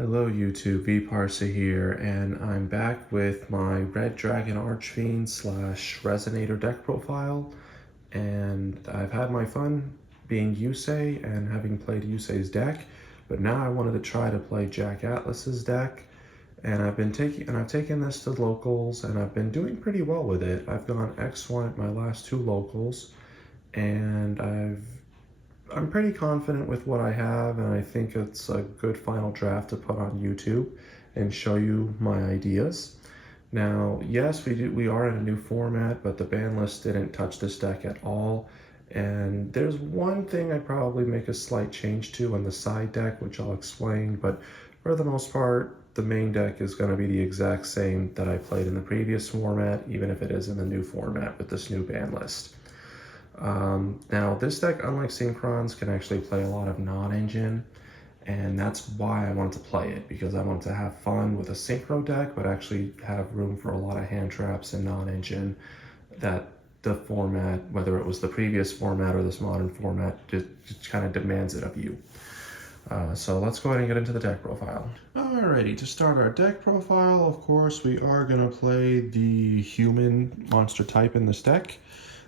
Hello YouTube, vParsa here, and I'm back with my Red Dragon Archfiend / Resonator deck profile, and I've had my fun being Yusei and having played Yusei's deck, but now I wanted to try to play Jack Atlas's deck, and I've taken this to locals, and I've been doing pretty well with it. I've gone X1 at my last two locals, and I'm pretty confident with what I have, and I think it's a good final draft to put on YouTube and show you my ideas. Now, yes, we are in a new format, but the ban list didn't touch this deck at all. And there's one thing I probably make a slight change to in the side deck, which I'll explain, but for the most part, the main deck is going to be the exact same that I played in the previous format, even if it is in the new format with this new ban list. Now this deck, unlike Synchrons, can actually play a lot of non-engine, and that's why I wanted to play it, because I wanted to have fun with a synchro deck, but actually have room for a lot of hand traps and non-engine that the format, whether it was the previous format or this modern format, just kind of demands it of you. So let's go ahead and get into the deck profile. Alrighty, to start our deck profile, of course, we are going to play the human monster type in this deck.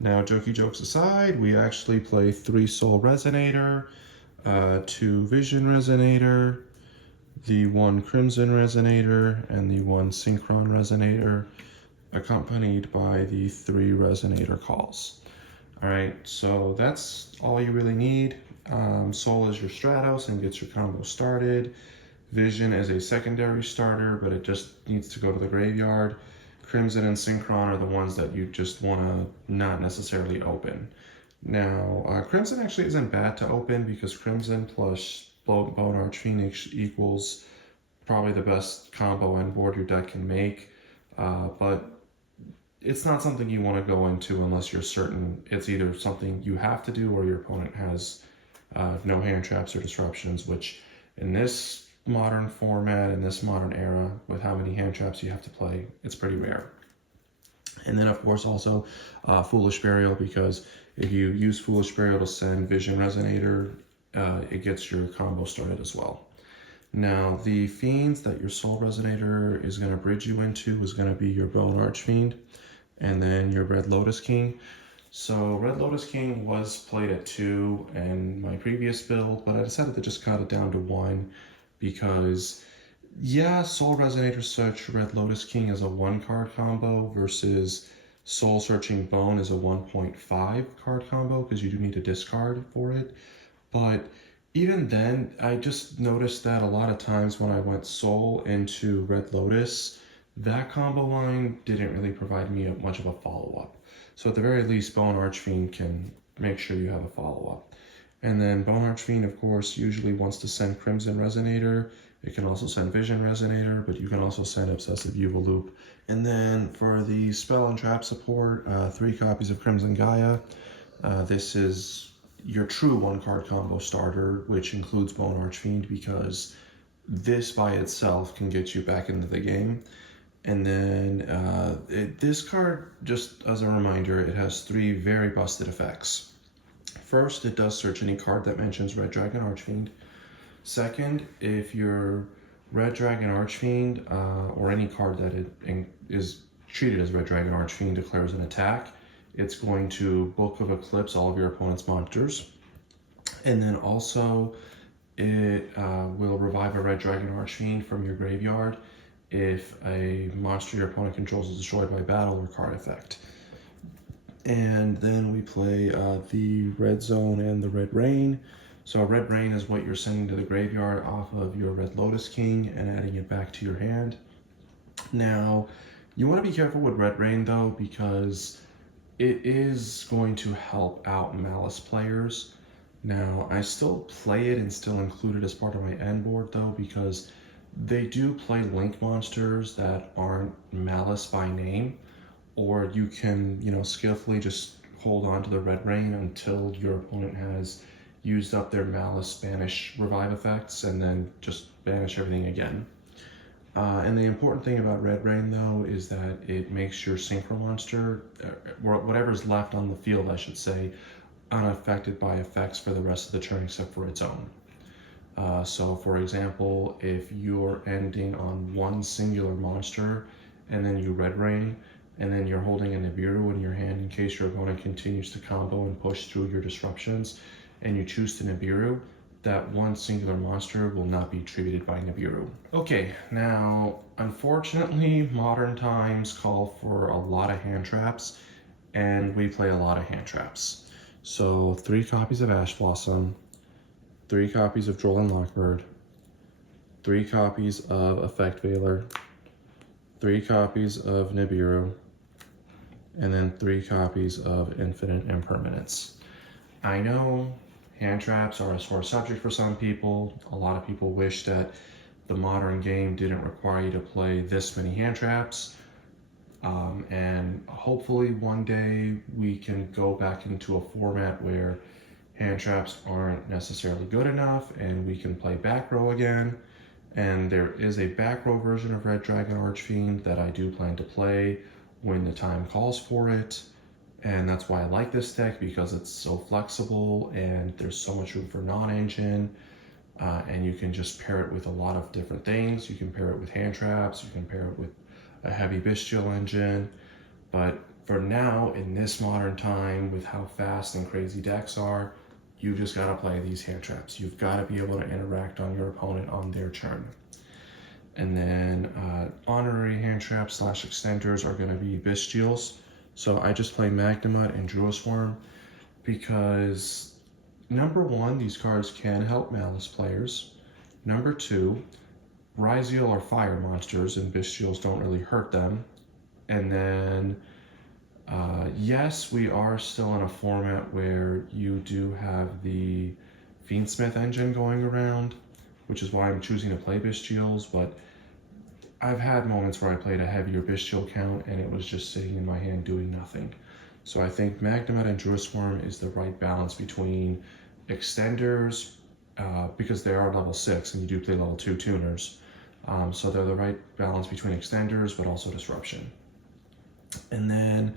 Now, jokey jokes aside, we actually play 3 Soul Resonator, 2 Vision Resonator, the 1 Crimson Resonator, and the 1 Synchron Resonator, accompanied by the 3 Resonator calls. Alright, so that's all you really need. Soul is your Stratos and gets your combo started. Vision is a secondary starter, but it just needs to go to the graveyard. Crimson and Synchron are the ones that you just want to not necessarily open. Now, Crimson actually isn't bad to open, because Crimson plus Bone Archfiend equals probably the best combo and board your deck can make, but it's not something you want to go into unless you're certain it's either something you have to do or your opponent has no hand traps or disruptions, which in this modern format, in this modern era, with how many hand traps you have to play, it's pretty rare. And then of course also Foolish Burial, because if you use Foolish Burial to send Vision Resonator, it gets your combo started as well. Now, the fiends that your Soul Resonator is going to bridge you into is going to be your Bone Archfiend and then your Red Lotus King. So Red Lotus King was played at 2 in my previous build, but I decided to just cut it down to 1, because yeah, Soul Resonator Search Red Lotus King is a 1-card combo versus Soul Searching Bone is a 1.5 card combo, because you do need to discard for it. But even then, I just noticed that a lot of times when I went Soul into Red Lotus, that combo line didn't really provide me much of a follow-up. So at the very least, Bone Archfiend can make sure you have a follow-up. And then Bone Archfiend, of course, usually wants to send Crimson Resonator. It can also send Vision Resonator, but you can also send Obsessive Evolup. And then for the spell and trap support, 3 copies of Crimson Gaia. This is your true 1-card combo starter, which includes Bone Archfiend, because this by itself can get you back into the game. And then this card, just as a reminder, it has 3 very busted effects. First, it does search any card that mentions Red Dragon Archfiend. Second, if your Red Dragon Archfiend, or any card that is treated as Red Dragon Archfiend, declares an attack, it's going to Book of Eclipse all of your opponent's monsters. And then also, it will revive a Red Dragon Archfiend from your graveyard if a monster your opponent controls is destroyed by battle or card effect. And then we play the Red Zone and the Red Rain. So Red Rain is what you're sending to the graveyard off of your Red Lotus King and adding it back to your hand. Now, you want to be careful with Red Rain though, because it is going to help out Malice players. Now, I still play it and still include it as part of my end board though, because they do play Link monsters that aren't Malice by name, or you can, skillfully just hold on to the Red Rain until your opponent has used up their Malice banish revive effects, and then just banish everything again. And the important thing about Red Rain though is that it makes your Synchro monster, or whatever's left on the field I should say, unaffected by effects for the rest of the turn except for its own. So for example, if you're ending on one singular monster and then you red ring, and then you're holding a Nibiru in your hand in case your opponent continues to combo and push through your disruptions, and you choose to Nibiru, that one singular monster will not be treated by Nibiru. Okay, now unfortunately modern times call for a lot of hand traps, and we play a lot of hand traps. So 3 copies of Ash Blossom, 3 copies of Droll and Lockbird, 3 copies of Effect Veiler, 3 copies of Nibiru, and then 3 copies of Infinite Impermanence. I know hand traps are a sore subject for some people. A lot of people wish that the modern game didn't require you to play this many hand traps. And hopefully one day we can go back into a format where hand traps aren't necessarily good enough and we can play back row again. And there is a back row version of Red Dragon Archfiend that I do plan to play when the time calls for it. And that's why I like this deck, because it's so flexible and there's so much room for non-engine. And you can just pair it with a lot of different things. You can pair it with hand traps, you can pair it with a heavy bestial engine. But for now, in this modern time, with how fast and crazy decks are, you just gotta play these hand traps. You've gotta be able to interact on your opponent on their turn. And then honorary hand traps / extenders are gonna be bestials. So I just play Magnemite and Druisworm because number 1, these cards can help Malice players. Number 2, Ryziel are fire monsters and bestials don't really hurt them. And then yes, we are still in a format where you do have the Fiendsmith engine going around, which is why I'm choosing to play bestials, but I've had moments where I played a heavier bestial count and it was just sitting in my hand doing nothing. So I think Magnemite and Druisworm is the right balance between extenders, because they are level 6 and you do play level 2 tuners. So they're the right balance between extenders but also disruption. And then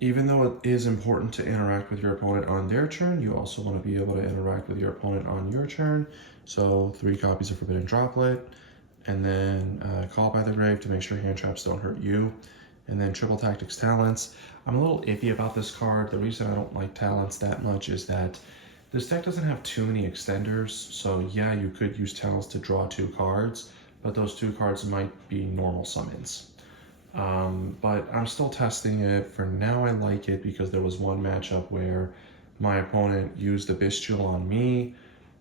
even though it is important to interact with your opponent on their turn, you also want to be able to interact with your opponent on your turn. So 3 copies of Forbidden Droplet, and then Call by the Grave to make sure hand traps don't hurt you. And then Triple Tactics Talents. I'm a little iffy about this card. The reason I don't like Talents that much is that this deck doesn't have too many extenders. So yeah, you could use Talents to draw 2 cards, but those 2 cards might be normal summons. But I'm still testing it. For now I like it because there was one matchup where my opponent used the Bestial on me,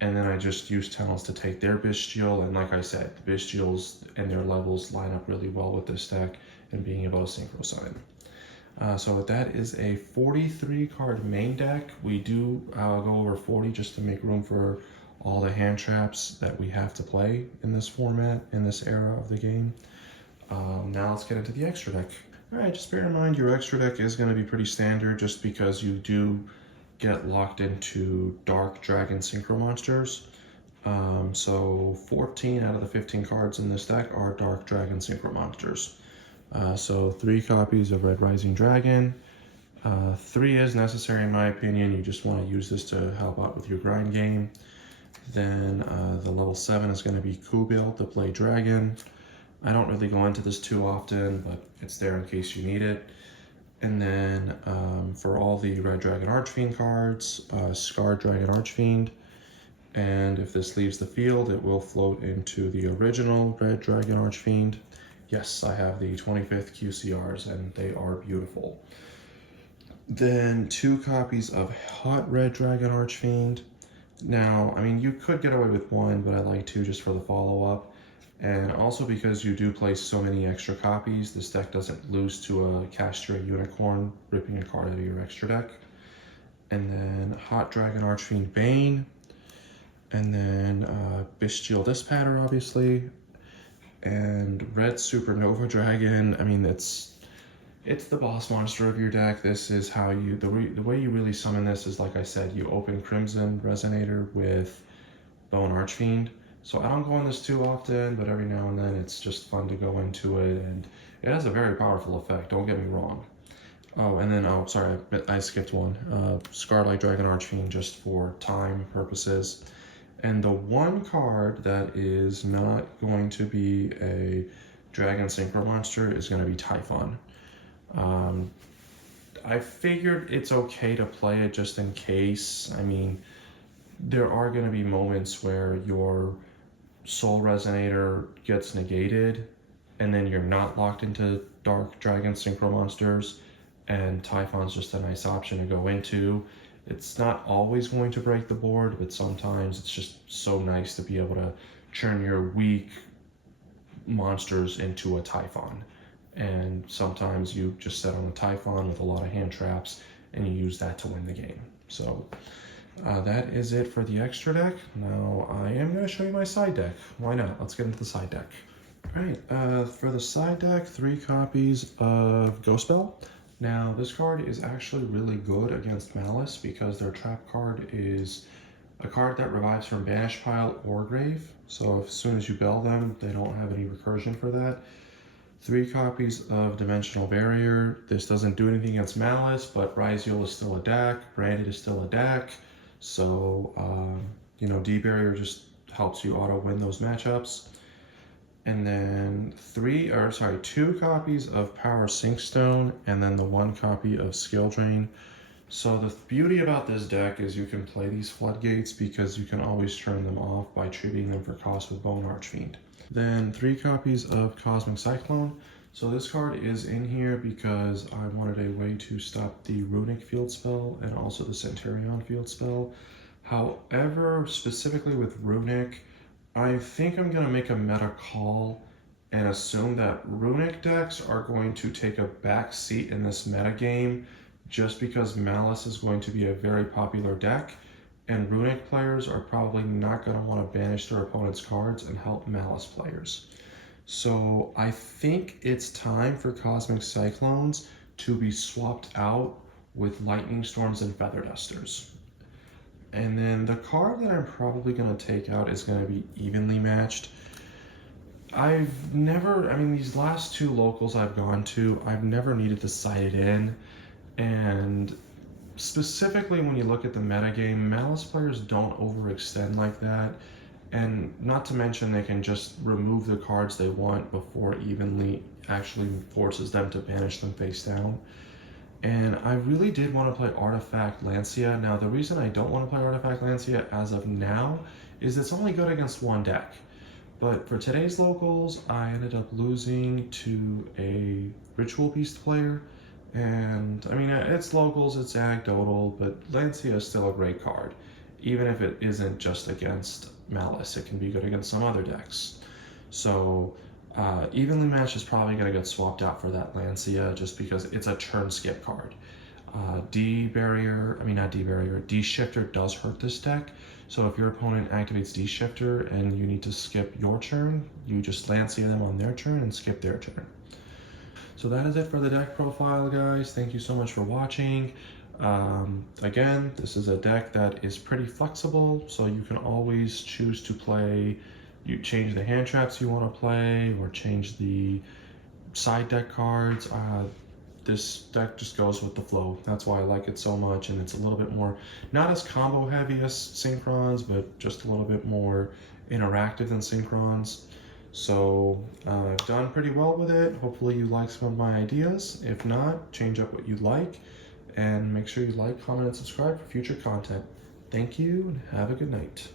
and then I just used Talents to take their Bestial, and like I said, the Bestials and their levels line up really well with this deck and being able to Synchro Summon. So that is a 43 card main deck. We do go over 40 just to make room for all the hand traps that we have to play in this format, in this era of the game. Now let's get into the extra deck. Alright, just bear in mind your extra deck is going to be pretty standard just because you do get locked into Dark Dragon Synchro monsters. So 14 out of the 15 cards in this deck are Dark Dragon Synchro monsters. So 3 copies of Red Rising Dragon. 3 is necessary in my opinion. You just want to use this to help out with your grind game. Then the level 7 is going to be Kubil, the Blade Dragon. I don't really go into this too often, but it's there in case you need it. And then for all the Red Dragon Archfiend cards, Scarred Dragon Archfiend. And if this leaves the field, it will float into the original Red Dragon Archfiend. Yes, I have the 25th QCRs, and they are beautiful. Then 2 copies of Hot Red Dragon Archfiend. Now, I mean, you could get away with 1, but I like 2 just for the follow-up. And also because you do play so many extra copies, this deck doesn't lose to a Castria Unicorn, ripping a card out of your extra deck. And then Hot Dragon Archfiend Bane. And then Bestial Dispatter, obviously. And Red Supernova Dragon. I mean, it's the boss monster of your deck. This is how you, the way you really summon this is, like I said, you open Crimson Resonator with Bone Archfiend. So I don't go in this too often, but every now and then it's just fun to go into it, and it has a very powerful effect, don't get me wrong. Oh, and then, oh, sorry, I skipped one. Scarlet Dragon Archfiend just for time purposes. And the one card that is not going to be a Dragon Synchro monster is going to be Typhon. I figured it's okay to play it just in case. I mean, there are going to be moments where your Soul Resonator gets negated, and then you're not locked into Dark Dragon Synchro monsters, and Typhon's just a nice option to go into. It's not always going to break the board, but sometimes it's just so nice to be able to turn your weak monsters into a Typhon. And sometimes you just set on a Typhon with a lot of hand traps, and you use that to win the game. So that is it for the extra deck. Now I am going to show you my side deck. Why not? Let's get into the side deck. Alright, for the side deck, 3 copies of Ghost Bell. Now this card is actually really good against Malice because their trap card is a card that revives from Banish Pile or Grave. So as soon as you bell them, they don't have any recursion for that. 3 copies of Dimensional Barrier. This doesn't do anything against Malice, but Ryziel is still a DAC, Branded is still a DAC. So, D-Barrier just helps you auto-win those matchups. And then 2 copies of Power Sinkstone, and then the 1 copy of Skill Drain. So the beauty about this deck is you can play these Floodgates because you can always turn them off by tributing them for cost with Bone Archfiend. Then 3 copies of Cosmic Cyclone. So this card is in here because I wanted a way to stop the Runic field spell and also the Centurion field spell. However, specifically with Runic, I think I'm going to make a meta call and assume that Runic decks are going to take a back seat in this meta game just because Malice is going to be a very popular deck, and Runic players are probably not going to want to banish their opponent's cards and help Malice players. So I think it's time for Cosmic Cyclones to be swapped out with Lightning Storms and Feather Dusters. And then the card that I'm probably going to take out is going to be Evenly Matched. These last 2 locals I've gone to, I've never needed to side it in. And specifically when you look at the metagame, Malice players don't overextend like that. And not to mention they can just remove the cards they want before Evenly actually forces them to banish them face down. And I really did want to play Artifact Lancia. Now, the reason I don't want to play Artifact Lancia as of now is it's only good against 1 deck. But for today's locals, I ended up losing to a Ritual Beast player. And, it's locals, it's anecdotal, but Lancia is still a great card. Even if it isn't just against Malice, it can be good against some other decks. So, Evenly Matched is probably going to get swapped out for that Lancia just because it's a turn skip card. D-Shifter does hurt this deck. So if your opponent activates D-Shifter and you need to skip your turn, you just Lancia them on their turn and skip their turn. So that is it for the deck profile, guys. Thank you so much for watching. Again, this is a deck that is pretty flexible, so you can always choose to play. You change the hand traps you want to play or change the side deck cards. This deck just goes with the flow. That's why I like it so much, and it's a little bit more, not as combo heavy as Synchrons, but just a little bit more interactive than Synchrons. So I've done pretty well with it. Hopefully you like some of my ideas. If not, change up what you like, and make sure you like, comment, and subscribe for future content. Thank you, and have a good night.